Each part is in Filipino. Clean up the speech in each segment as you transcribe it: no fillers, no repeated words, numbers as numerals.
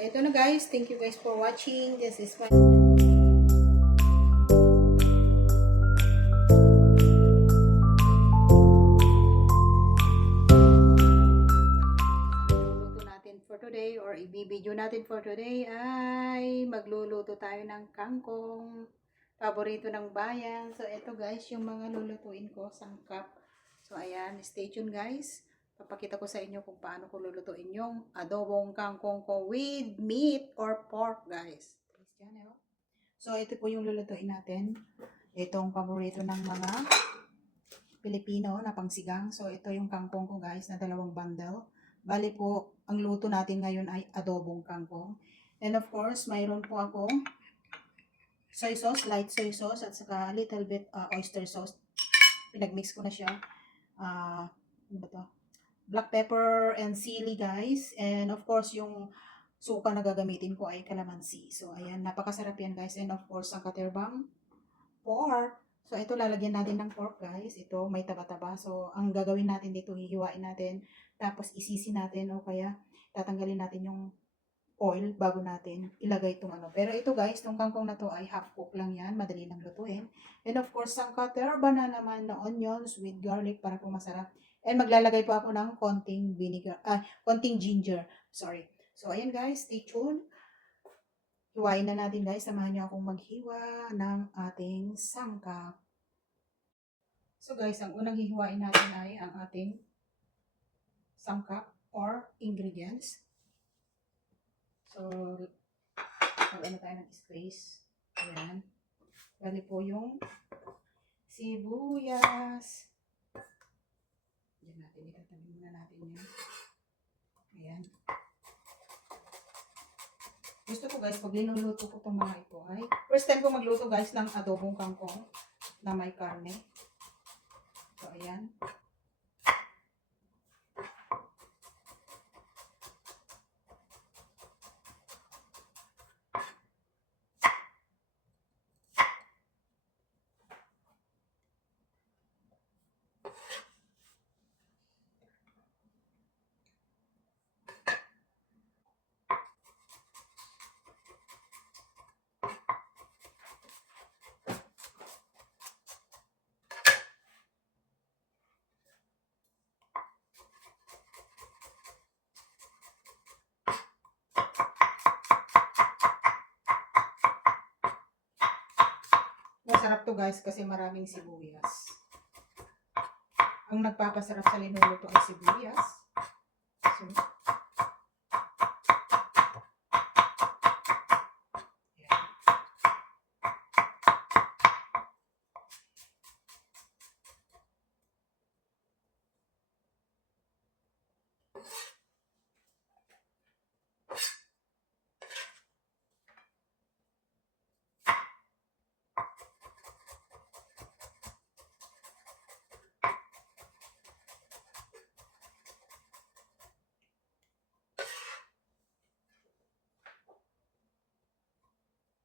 So, ito na guys. Thank you guys for watching. This is my... Luluto natin for today or i-video natin for today ay magluluto tayo ng kangkong. Paborito ng bayan. So, ito guys, yung mga lulutuin ko, sangkap. So, ayan. Stay tuned guys. Papakita ko sa inyo kung paano ko lulutuin yung adobong kangkong ko with meat or pork, guys. So, ito po yung lulutuin natin. Itong paborito ng mga Pilipino na pangsigang. So, ito yung kangkong ko, guys, na 2 bundle. Bali po, ang luto natin ngayon ay adobong kangkong. And of course, mayroon po akong soy sauce, light soy sauce, at saka a little bit oyster sauce. Pinagmix ko na siya. Ano ba to? Black pepper and sili guys. And of course, yung suka na gagamitin ko ay calamansi. So, ayan, napakasarap yan guys. And of course, ang katerbang pork. So, ito lalagyan natin ng pork guys. Ito, may taba-taba. So, ang gagawin natin dito, hihiwain natin. Tapos, isisi natin o kaya tatanggalin natin yung oil bago natin ilagay itong ano. Pero ito guys, itong kangkong na to ay half cook lang yan. Madali lang lutuin. And of course, ang katerba na naman na onions with garlic para po masarap. And maglalagay po ako ng konting konting ginger. Sorry. So, ayan guys, stay tuned. Hiwain na natin guys. Samahan niyo akong maghiwa ng ating sangkap. So guys, ang unang hihiwain natin ay ang ating sangkap or ingredients. So, ano tayo ng space. Ayan. Bali po yung sibuyas. Diyan natin, itatabi muna natin yan. Ayan. Gusto ko guys, pag linuluto ko itong mga ito ay, first time ko magluto guys ng adobong kangkong na may karne. So, ayan. Masarap to guys kasi maraming sibuyas. Ang nagpapasarap sa linuluto ay sibuyas. So, yeah.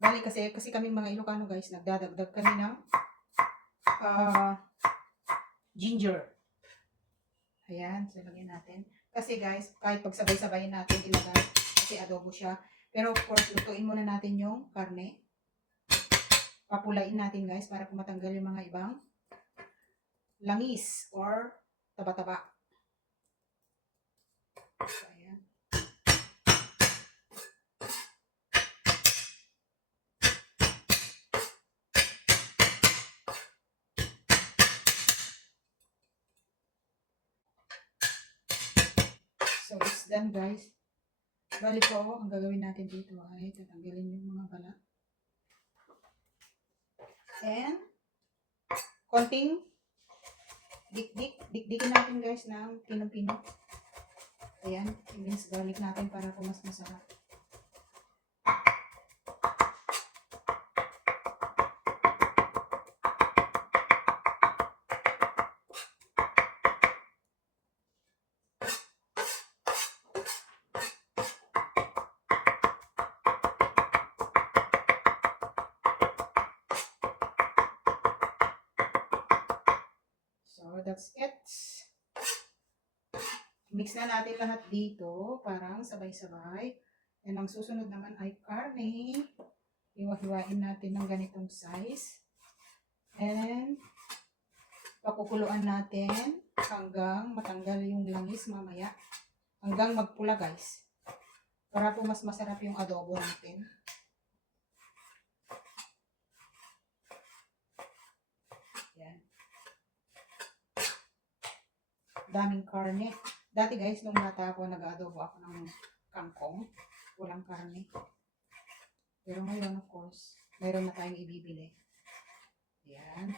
Bali kasi kami mga Ilocano guys, nagdadagdag kami ng ginger. Ayan, so lagyan natin. Kasi guys, kahit pagsabay-sabayin natin ilagay, kasi adobo siya. Pero of course, lutuin muna natin yung karne. Papulain natin guys para matanggal yung mga ibang langis or taba-taba. So, ayan. So, it's done guys. Bali po, ang gagawin natin dito ay tatanggalin yung mga balat. And, konting dikdikin natin guys ng pinong-pino. Ayan, i-mince garlic natin para po mas masarap. So, that's it. Mix na natin lahat dito, parang sabay-sabay. And ang susunod naman ay karne. Hiwa-hiwain natin ng ganitong size. And pakukuluan natin hanggang matanggal yung langis mamaya. Hanggang magpula guys. Para po mas masarap yung adobo natin. Yan. Daming karne. Dati guys, nung bata ako, nag-adobo ako ng kangkong. Walang karne. Pero ngayon, of course, mayroon na tayong ibibili. Yan.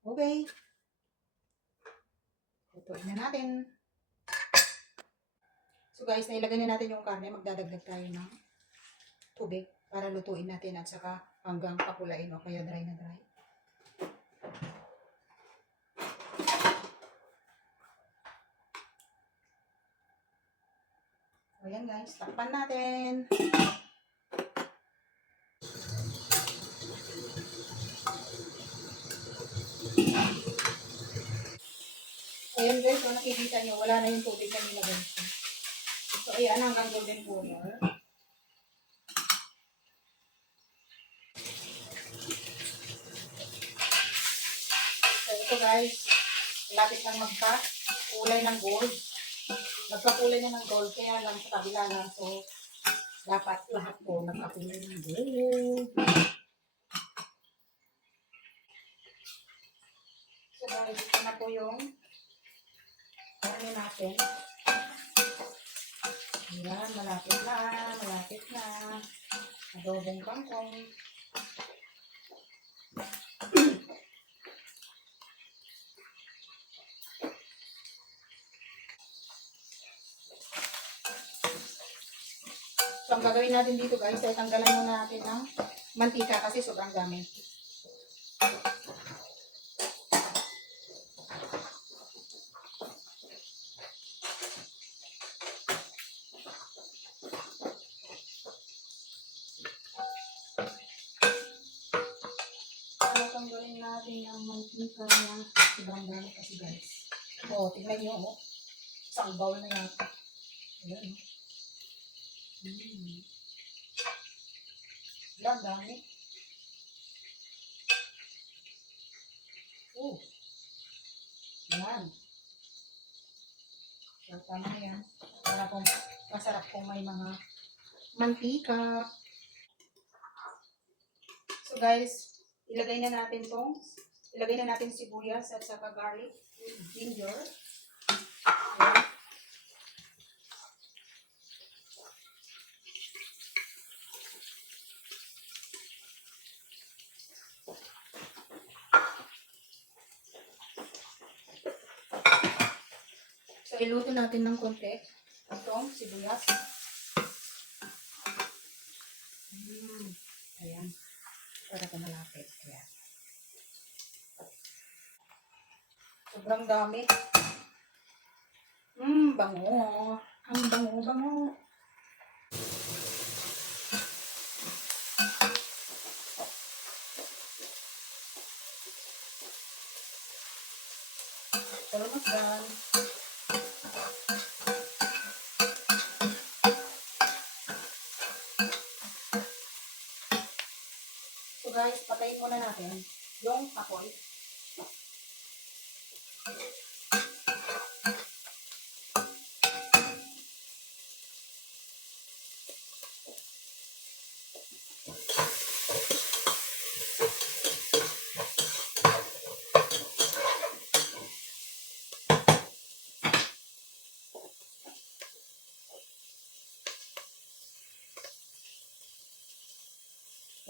Okay. Lutuin na natin. So guys, nailagay na natin yung karne. Magdadagdag tayo ng tubig para lutuin natin at saka hanggang papulain o kaya dry na dry. So yan guys, takpan natin. Ayan guys, kung nakikita nyo, wala na yung tubig na nilagay ko. So ayan, hanggang golden color. So ito guys, lapit lang magka-kulay ng gold. Nagkakulay na ng gold, kaya lang sa kabila lang. So, dapat lahat po nagkakulay ng gold. So guys, ito na po yung karne natin. Ayan, malapit na, malapit na. Adobong kangkong. So, ang gagawin natin dito guys, ay tanggalan muna natin ng mantika kasi sobrang dami. Tanggalin natin ang mantika na sobrang dami kasi guys. O, tignan nyo, oh. Isang bowl na yata. Ayan, oh. Wala, dami. Oh. Yan. So, tama na yan. Para kung masarap kung may mga mantika. So guys, ilagay na natin sibuyas at saka garlic with ginger. Ayan. So, iluto natin ng konti itong sibuyas. Ayan. Para ito malapit. Ayan. Sobrang dami. Bango. Ang bango-bango. Almost done. So guys, patayin muna natin yung apoy.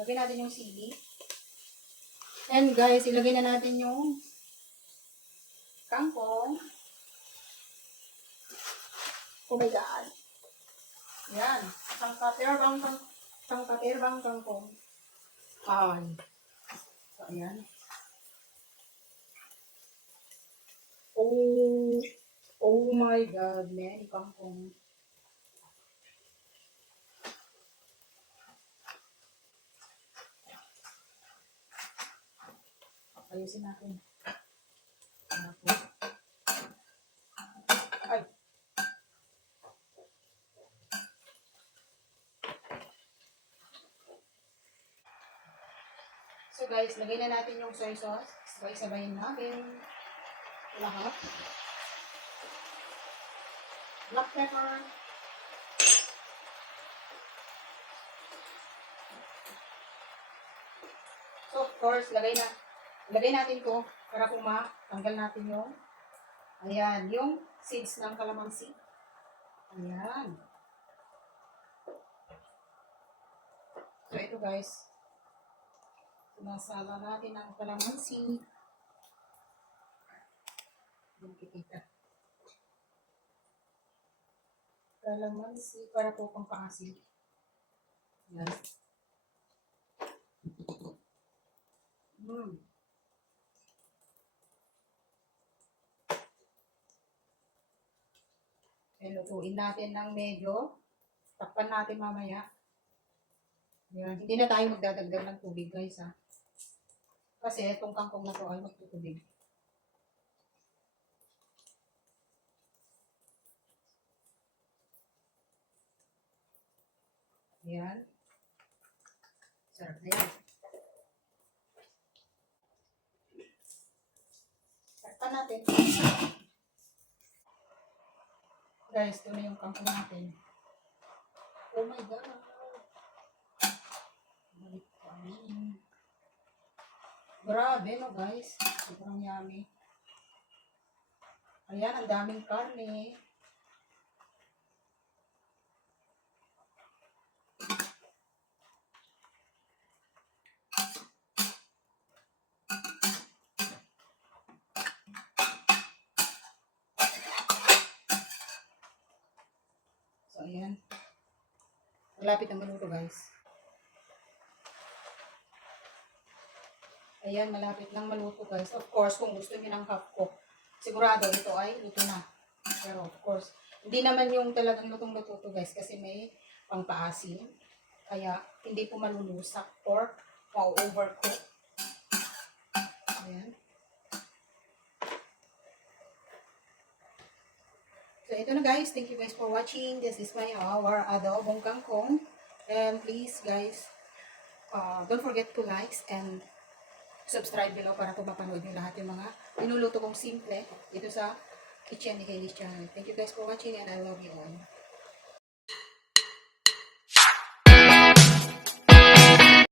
Lagyan natin yung sili. And guys, ilagay na natin yung kangkong. Oh my God. Yan. Sangkaterbang kangkong. Ay. So, ayan. Oh my God, man. Kangkong. Ayusin natin. Ay. So guys, lagay na natin yung soy sauce. Sabay-sabayin natin. Lahat. Black pepper. So of course, lagay natin to para kung matanggal natin yung ayan, yung seeds ng calamansi. Ayan. So ito guys, sinasala natin ang calamansi. Yung kikita. Calamansi para po pang paasin. Ayan. Lutuin natin ng medyo. Takpan natin mamaya. Yan. Hindi na tayo magdadagdag ng tubig guys ha. Kasi itong kangkong na to ay magtutubig. Yan. Sarap na yan. Takpan natin. Guys, ito na yung kangkong natin. Oh my God. Balik ko grabe no guys. Sobrang yummy. Ayan, ang daming karne. So ayan. Malapit na maluto guys. Ayan, malapit nang maluto guys. Of course, kung gusto niyo ng half cook, sigurado ito ay luto na. Pero of course, hindi naman yung talagang lutong-luto to guys kasi may pangpaasim. Kaya hindi po malulusak or ma-overcook. Ayan. So ito na guys. Thank you guys for watching. This is our adobong kangkong. And please guys, don't forget to like and subscribe below para po mapanood nyo lahat yung mga pinuluto kong simple dito sa Kitchen ni Kaylee's channel. Thank you guys for watching and I love you all.